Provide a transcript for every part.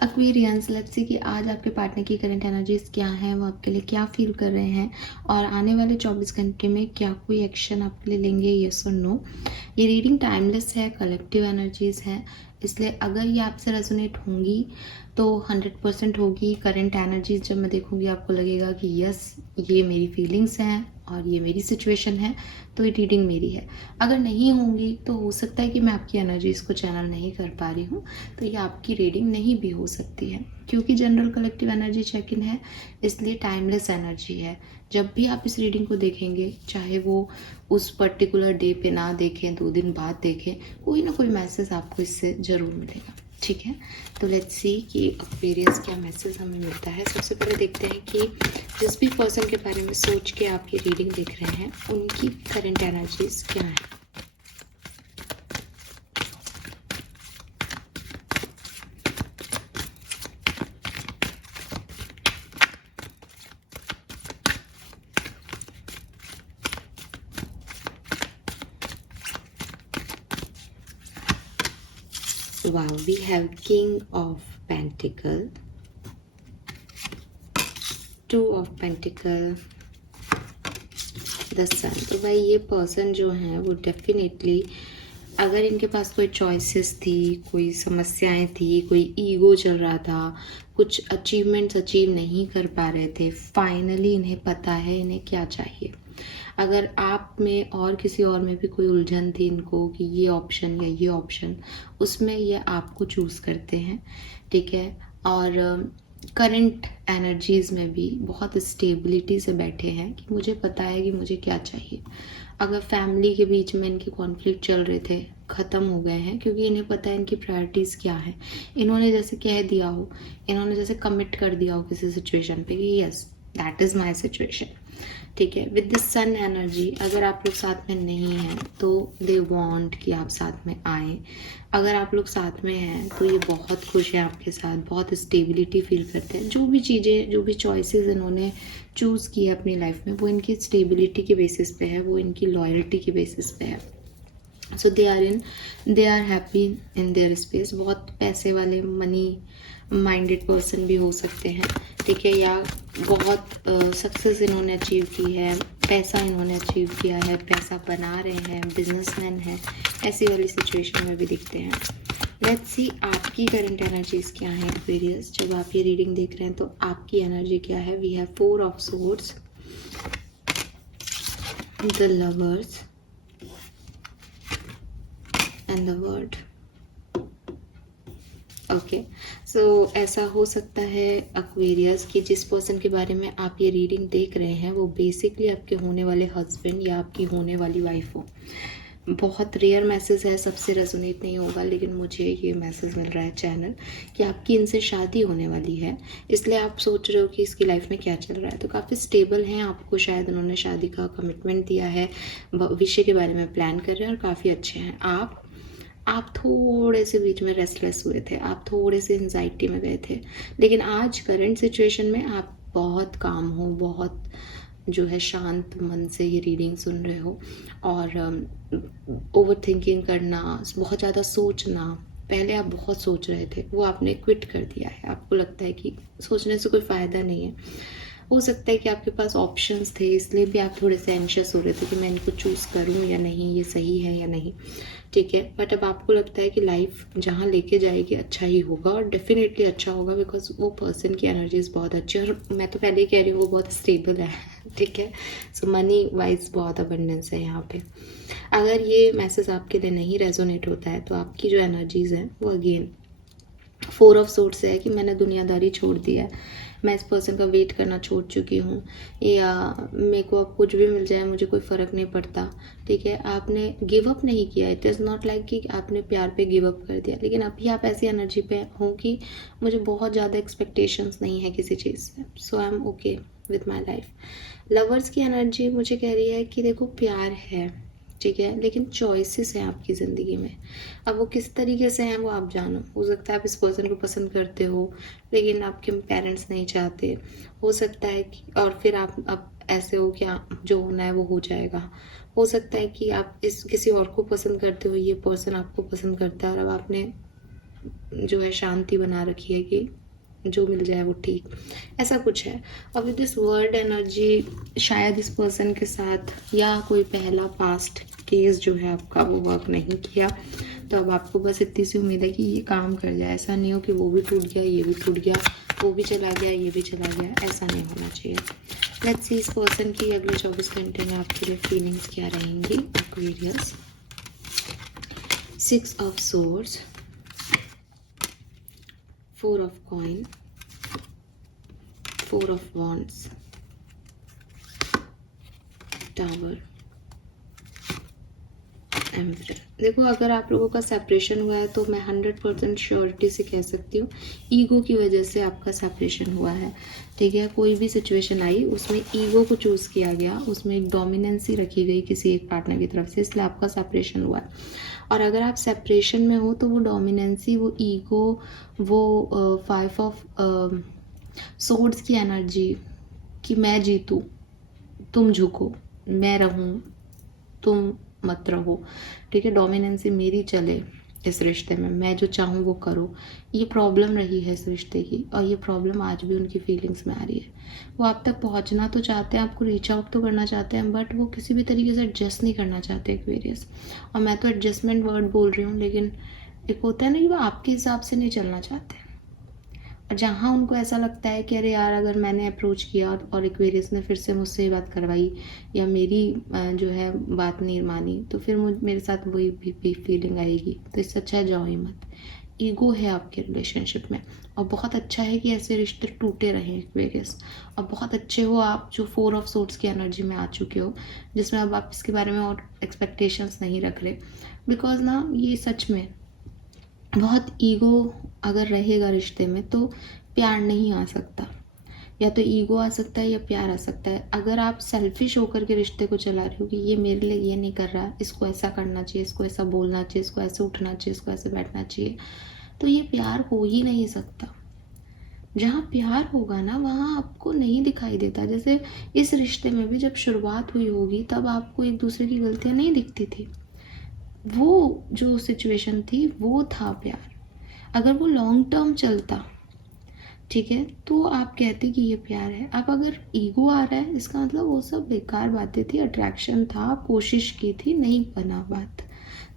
Aquarians, let's see कि आज आपके पार्टनर की करंट एनर्जीज क्या हैं, वो आपके लिए क्या फील कर रहे हैं और आने वाले 24 घंटे में क्या कोई एक्शन आपके लिए लेंगे, येस और नो। ये रीडिंग टाइमलेस है, कलेक्टिव एनर्जीज है, इसलिए अगर ये आपसे रेजोनेट होंगी तो 100% होगी। करंट एनर्जीज जब मैं देखूंगी आपको लगेगा कि यस ये मेरी फीलिंग्स हैं और ये मेरी सिचुएशन है, तो ये रीडिंग मेरी है। अगर नहीं होंगी तो हो सकता है कि मैं आपकी एनर्जीज को चैनल नहीं कर पा रही हूँ, तो ये आपकी रीडिंग नहीं भी हो सकती है, क्योंकि general collective energy check in है, इसलिए टाइमलेस एनर्जी है। जब भी आप इस रीडिंग को देखेंगे, चाहे वो उस पर्टिकुलर डे पे ना देखें, 2 दिन बाद देखें, कोई ना कोई मैसेज आपको इससे ज़रूर मिलेगा। ठीक है, तो लेट्स सी कि एक्वेरियस क्या मैसेज हमें मिलता है। सबसे पहले देखते हैं कि जिस भी पर्सन के बारे में सोच के आप ये रीडिंग देख रहे हैं, उनकी करंट एनर्जीज क्या है। Wow, we have King of Pentacle, Two of Pentacle, the sun. तो भाई ये पर्सन जो हैं वो डेफिनेटली, अगर इनके पास कोई चॉइसेस थी, कोई समस्याएं थी, कोई ईगो चल रहा था, कुछ अचीवमेंट्स अचीव नहीं कर पा रहे थे, फाइनली इन्हें पता है इन्हें क्या चाहिए। अगर आप में और किसी और में भी कोई उलझन थी इनको कि ये ऑप्शन या ये ऑप्शन, उसमें ये आपको चूज़ करते हैं। ठीक है, और करंट एनर्जीज़ में भी बहुत स्टेबिलिटी से बैठे हैं कि मुझे पता है कि मुझे क्या चाहिए। अगर फैमिली के बीच में इनके कॉन्फ्लिक्ट चल रहे थे, ख़त्म हो गए हैं, क्योंकि इन्हें पता है इनकी प्रायोरिटीज़ क्या है। इन्होंने जैसे कह दिया हो, इन्होंने जैसे कमिट कर दिया हो किसी सिचुएशन पे कि yes that is my situation. ठीक है, विद द सन एनर्जी अगर आप लोग साथ में नहीं हैं तो दे वांट कि आप साथ में आएँ। अगर आप लोग साथ में हैं तो ये बहुत खुश हैं आपके साथ, बहुत स्टेबिलिटी फील करते हैं। जो भी चीज़ें, जो भी चॉइसेस इन्होंने चूज़ की है अपनी लाइफ में, वो इनकी स्टेबिलिटी के बेसिस पे है, वो इनकी लॉयल्टी के बेसिस पे है। So they are happy in their space. बहुत पैसे वाले, मनी माइंडेड पर्सन भी हो सकते हैं। ठीक है, या बहुत सक्सेस इन्होंने अचीव की है, पैसा इन्होंने अचीव किया है, पैसा बना रहे हैं, बिजनेसमैन हैं, ऐसी वाली सिचुएशन में भी दिखते हैं। लेट्स सी आपकी करंट एनर्जीज क्या है एक्वेरियस। जब आप ये रीडिंग देख रहे हैं तो आपकी एनर्जी क्या है। We have 4 of swords, the lovers and the world. Okay, so ऐसा हो सकता है एक्वेरियस कि जिस पर्सन के बारे में आप ये रीडिंग देख रहे हैं वो बेसिकली आपके होने वाले हस्बैंड या आपकी होने वाली वाइफ हो। बहुत रेयर मैसेज है, सबसे रेजोनेट नहीं होगा, लेकिन मुझे ये मैसेज मिल रहा है चैनल कि आपकी इनसे शादी होने वाली है। इसलिए आप सोच रहे हो कि इसकी लाइफ में क्या चल रहा है। तो काफ़ी स्टेबल हैं, आपको शायद उन्होंने शादी का कमिटमेंट दिया है, भविष्य के बारे में प्लान कर रहे हैं और काफ़ी अच्छे हैं। आप थोड़े से बीच में रेस्टलेस हुए थे, आप थोड़े से एंजाइटी में गए थे, लेकिन आज करंट सिचुएशन में आप बहुत काम हो, बहुत जो है शांत मन से ये रीडिंग सुन रहे हो। और ओवर थिंकिंग करना, बहुत ज़्यादा सोचना, पहले आप बहुत सोच रहे थे, वो आपने क्विट कर दिया है। आपको लगता है कि सोचने से कोई फ़ायदा नहीं है। हो सकता है कि आपके पास ऑप्शंस थे, इसलिए भी आप थोड़े से एंशियस हो रहे थे कि मैं इनको चूज़ करूँ या नहीं, ये सही है या नहीं। ठीक है, बट अब आपको लगता है कि लाइफ जहाँ लेके जाएगी अच्छा ही होगा, और डेफिनेटली अच्छा होगा, बिकॉज वो पर्सन की एनर्जीज बहुत अच्छी है। और मैं तो पहले ही कह रही हूँ वो बहुत स्टेबल है। ठीक है, सो मनी वाइज बहुत अबंडेंस है यहाँ पे। अगर ये मैसेज आपके लिए नहीं रेजोनेट होता है तो आपकी जो एनर्जीज हैं वो अगेन 4 ऑफ सोर्ड्स से है कि मैंने दुनियादारी छोड़ दी है, मैं इस पर्सन का वेट करना छोड़ चुकी हूँ, या मेरे को अब कुछ भी मिल जाए मुझे कोई फ़र्क नहीं पड़ता। ठीक है, आपने गिव अप नहीं किया। इट इज़ नॉट लाइक कि आपने प्यार पे गिव अप कर दिया, लेकिन अभी आप ऐसी एनर्जी पे हो कि मुझे बहुत ज़्यादा एक्सपेक्टेशंस नहीं है किसी चीज़ से, so I am okay with my life. Lovers की एनर्जी मुझे कह रही है कि देखो प्यार है, ठीक है, लेकिन चॉइसेस हैं आपकी ज़िंदगी में। अब वो किस तरीके से हैं वो आप जानो। हो सकता है आप इस पर्सन को पसंद करते हो लेकिन आपके पेरेंट्स नहीं चाहते। हो सकता है कि, और फिर आप अब ऐसे हो कि जो होना है वो हो जाएगा। हो सकता है कि आप इस किसी और को पसंद करते हो, ये पर्सन आपको पसंद करता है और अब आपने जो है शांति बना रखी है कि जो मिल जाए वो ठीक, ऐसा कुछ है। और विद दिस वर्ड एनर्जी शायद इस पर्सन के साथ या कोई पहला पास्ट केस जो है आपका वो वर्क नहीं किया, तो अब आपको बस इतनी सी उम्मीद है कि ये काम कर जाए। ऐसा नहीं हो कि वो भी टूट गया, ये भी टूट गया, वो भी चला गया, ये भी चला गया, ऐसा नहीं होना चाहिए। लेट्स सी इस पर्सन की अगले 24 घंटे में आपके लिए फीलिंग्स क्या रहेंगी Aquarius. 6 of swords, 4 of coin, 4 of wands, tower, emperor. देखो अगर आप लोगों का सेपरेशन हुआ है तो मैं 100% श्योरिटी से कह सकती हूँ ईगो की वजह से आपका सेपरेशन हुआ है। ठीक है, कोई भी सिचुएशन आई उसमें ईगो को चूज़ किया गया, उसमें एक डोमिनेंसी रखी गई किसी एक पार्टनर की तरफ से, इसलिए आपका सेपरेशन हुआ है। और अगर आप सेपरेशन में हो तो वो डोमिनेंसी, वो ईगो, वो 5 ऑफ सोर्ड्स की एनर्जी कि मैं जीतूँ, तुम झुको, मैं रहूँ, तुम मत रहो। ठीक है, डोमिनेंसी मेरी चले इस रिश्ते में, मैं जो चाहूँ वो करो, ये प्रॉब्लम रही है इस रिश्ते की, और ये प्रॉब्लम आज भी उनकी फीलिंग्स में आ रही है। वो आप तक पहुँचना तो चाहते हैं, आपको रीच आउट तो करना चाहते हैं, बट वो किसी भी तरीके से एडजस्ट नहीं करना चाहते एक्वेरियस। और मैं तो एडजस्टमेंट वर्ड बोल रही हूँ, लेकिन एक होता है ना कि वो आपके हिसाब से नहीं चलना चाहते। जहाँ उनको ऐसा लगता है कि अरे यार अगर मैंने अप्रोच किया और एक्वेरियस ने फिर से मुझसे ये बात करवाई या मेरी जो है बात नहीं मानी, तो फिर मेरे साथ वही भी फीलिंग आएगी, तो इससे अच्छा है जाओ ही मत। ईगो है आपके रिलेशनशिप में, और बहुत अच्छा है कि ऐसे रिश्ते टूटे रहें एक्वेरियस। और बहुत अच्छे हो आप जो 4 ऑफ सोर्ड्स की एनर्जी में आ चुके हो, जिसमें अब आप इसके बारे में और एक्सपेक्टेशंस नहीं रख रहे, बिकॉज ना ये सच में बहुत ईगो अगर रहेगा रिश्ते में तो प्यार नहीं आ सकता। या तो ईगो आ सकता है या प्यार आ सकता है। अगर आप सेल्फिश होकर के रिश्ते को चला रहे हो कि ये मेरे लिए ये नहीं कर रहा, इसको ऐसा करना चाहिए, इसको ऐसा बोलना चाहिए, इसको ऐसे उठना चाहिए, इसको ऐसे बैठना चाहिए, तो ये प्यार हो ही नहीं सकता। जहाँ प्यार होगा ना वहाँ आपको नहीं दिखाई देता। जैसे इस रिश्ते में भी जब शुरुआत हुई होगी तब आपको एक दूसरे की गलतियाँ नहीं दिखती थी, वो जो सिचुएशन थी वो था प्यार। अगर वो लॉन्ग टर्म चलता, ठीक है, तो आप कहते कि ये प्यार है। अब अगर ईगो आ रहा है इसका मतलब वो सब बेकार बातें थी, अट्रैक्शन था, कोशिश की थी, नहीं बना बात,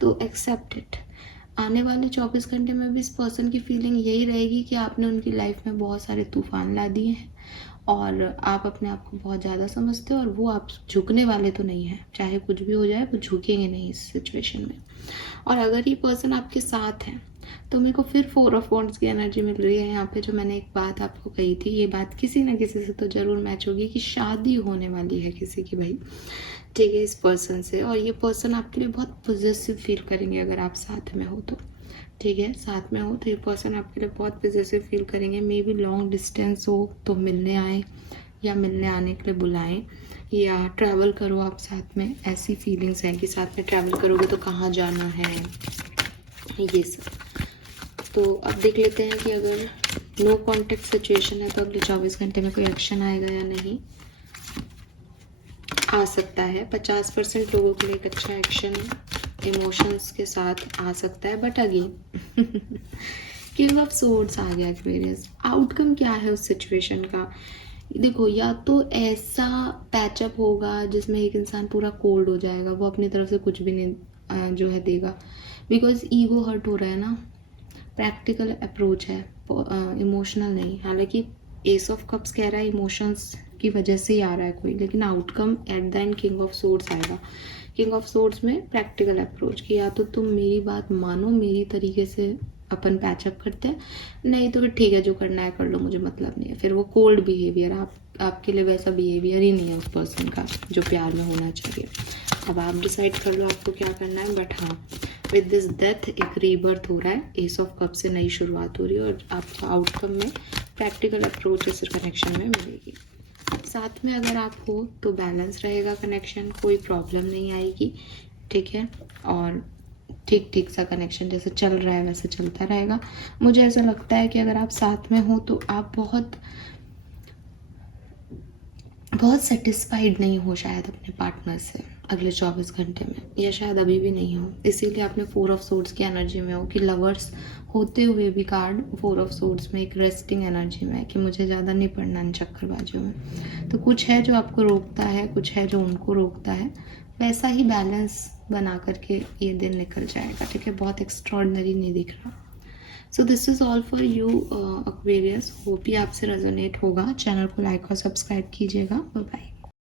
तो एक्सेप्ट इट। आने वाले 24 घंटे में भी इस पर्सन की फीलिंग यही रहेगी कि आपने उनकी लाइफ में बहुत सारे तूफान ला दिए हैं और आप अपने आप को बहुत ज़्यादा समझते हो, और वो आप झुकने वाले तो नहीं हैं, चाहे कुछ भी हो जाए वो झुकेंगे नहीं इस सिचुएशन में। और अगर ये पर्सन आपके साथ है तो मेरे को फिर 4 ऑफ वॉन्ड्स की एनर्जी मिल रही है यहाँ पे। जो मैंने एक बात आपको कही थी, ये बात किसी ना किसी से तो ज़रूर मैच होगी कि शादी होने वाली है किसी की भाई, ठीक है, इस पर्सन से। और ये पर्सन आपके लिए बहुत पॉजिटिव फील करेंगे अगर आप साथ में हो तो, ठीक है, साथ में हो तो ये पर्सन आपके लिए बहुत पॉजिटिव फील करेंगे। मे बी लॉन्ग डिस्टेंस हो तो मिलने आए या मिलने आने के लिए बुलाएं, या ट्रैवल करो आप साथ में, ऐसी फीलिंग्स हैं कि साथ में ट्रैवल करोगे तो कहाँ जाना है, ये सब। तो अब देख लेते हैं कि अगर नो कॉन्टेक्ट सिचुएशन है तो अगले 24 घंटे में कोई एक्शन आएगा या नहीं। आ सकता है 50% लोगों के लिए एक अच्छा एक्शन इमोशंस के साथ आ सकता है, but again king of swords आ गया एक्वेरियस। आउटकम क्या है उस सिचुएशन का? देखो, या तो ऐसा पैचअप होगा जिसमें एक इंसान पूरा कोल्ड हो जाएगा, वो अपनी तरफ से कुछ भी नहीं जो है देगा, बिकॉज ईगो हर्ट हो रहा है ना। प्रैक्टिकल अप्रोच है, इमोशनल नहीं। हालांकि एस ऑफ कप्स कह रहा है इमोशंस की वजह से ही आ रहा है कोई, लेकिन outcome at the end king of swords आएगा। किंग ऑफ सोर्ड्स में प्रैक्टिकल अप्रोच कि या तो तुम मेरी बात मानो, मेरी तरीके से अपन पैचअप करते हैं, नहीं तो फिर ठीक है जो करना है कर लो, मुझे मतलब नहीं है। फिर वो कोल्ड बिहेवियर, आपके लिए वैसा बिहेवियर ही नहीं है उस पर्सन का जो प्यार में होना चाहिए। अब आप डिसाइड कर लो आपको क्या करना है, बट हाँ, विद दिस डेथ एक रीबर्थ हो रहा है, एस ऑफ कप से नई शुरुआत हो रही है, और आपका आउटकम में प्रैक्टिकल अप्रोच इस कनेक्शन में मिलेगी। साथ में अगर आप हो तो बैलेंस रहेगा कनेक्शन, कोई प्रॉब्लम नहीं आएगी, ठीक है, और ठीक ठीक सा कनेक्शन जैसे चल रहा है वैसे चलता रहेगा। मुझे ऐसा लगता है कि अगर आप साथ में हो तो आप बहुत बहुत सेटिस्फाइड नहीं हो शायद अपने पार्टनर से। अगले 24 घंटे में, या शायद अभी भी नहीं हो। इसीलिए आपने 4 ऑफ सोर्ड्स की एनर्जी में हो कि लवर्स होते हुए भी कार्ड 4 ऑफ सोर्ड्स में एक रेस्टिंग एनर्जी में है कि मुझे ज़्यादा नहीं पढ़ना इन चक्करबाजियों में। तो कुछ है जो आपको रोकता है, कुछ है जो उनको रोकता है, वैसा ही बैलेंस बना करके ये दिन निकल जाएगा, ठीक है। बहुत एक्स्ट्रॉर्डनरी नहीं दिख रहा। So this is all for you Aquarius. Hope ही आपसे रेजोनेट होगा। चैनल को लाइक और सब्सक्राइब कीजिएगा। Bye bye.